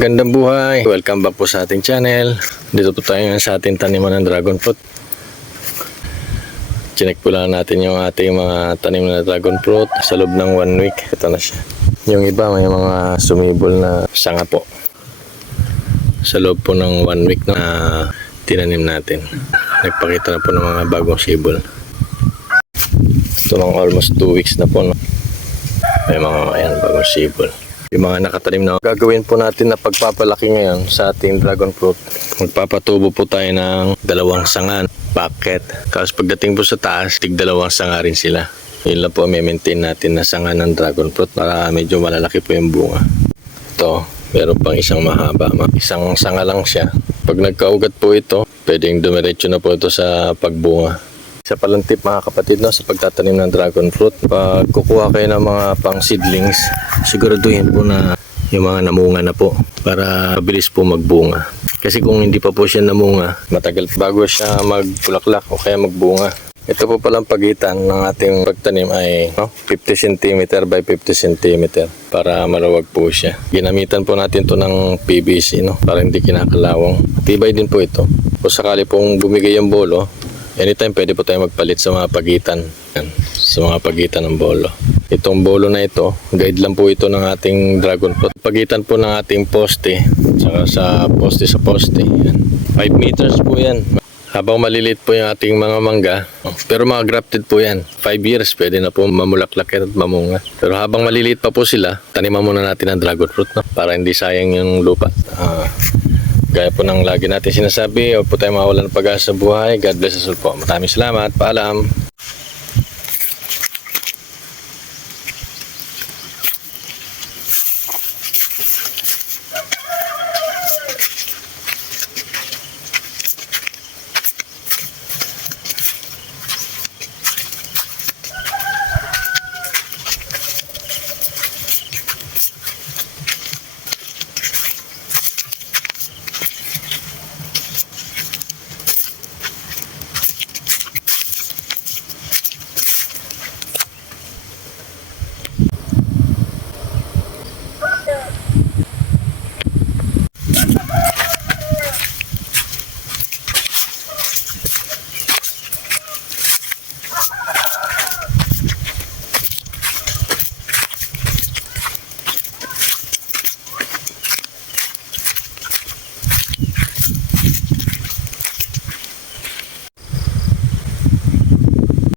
Gandang buhay! Welcome back po sa ating channel. Dito po tayo sa ating taniman ng dragon fruit. Chinek po lang natin yung ating mga tanim na dragon fruit sa loob ng one week. Ito na siya. Yung iba may mga sumibol na sanga po. Sa loob po ng one week na tinanim natin. Nagpakita na po ng mga bagong sibol. Ito lang almost 2 weeks na po. No? May mga ayan, bagong sibol. Yung mga nakatanim na gagawin po natin na pagpapalaki ngayon sa ating dragon fruit. Magpapatubo po tayo ng dalawang sanga, packet. Tapos pagdating po sa taas, tig dalawang sanga rin sila. Yun lang po may maintain natin na sanga ng dragon fruit para medyo malalaki po yung bunga. Ito, meron pang isang mahaba. ma- Isang sanga lang siya. Pag nagkaugat po ito, pwedeng dumiretso na po ito sa pagbunga. Isa palang tip mga kapatid no, sa pagtatanim ng dragon fruit. Pag kukuha kayo ng mga pang seedlings, siguraduhin po na yung mga namunga na po para mabilis po magbunga. Kasi kung hindi pa po siya namunga, matagal bago siya magbulaklak o kaya magbunga. Ito po palang pagitan ng ating pagtanim ay no, 50 cm by 50 cm para maluwag po siya. Ginamitan po natin to ng PVC no, para hindi kinakalawang. Tibay din po ito. Kung sakali pong bumigay yung bolo, anytime pwede po tayo magpalit sa mga pagitan. Yan, sa mga pagitan ng bolo. Itong bolo na ito, guide lang po ito ng ating dragon fruit. Pagitan po ng ating poste, saka sa poste sa poste. Yan. 5 meters po yan. Habang maliliit po yung ating mga mangga, pero mga grafted po yan. 5 years, pwede na po mamulaklak at mamunga. Pero habang maliliit pa po sila, taniman muna natin ang dragon fruit no? para hindi sayang yung lupa. Ah, gaya po ng lagi natin sinasabi, huwag po tayo mawalan ng pag-asa sa buhay. God bless us all po. Maraming salamat. Paalam.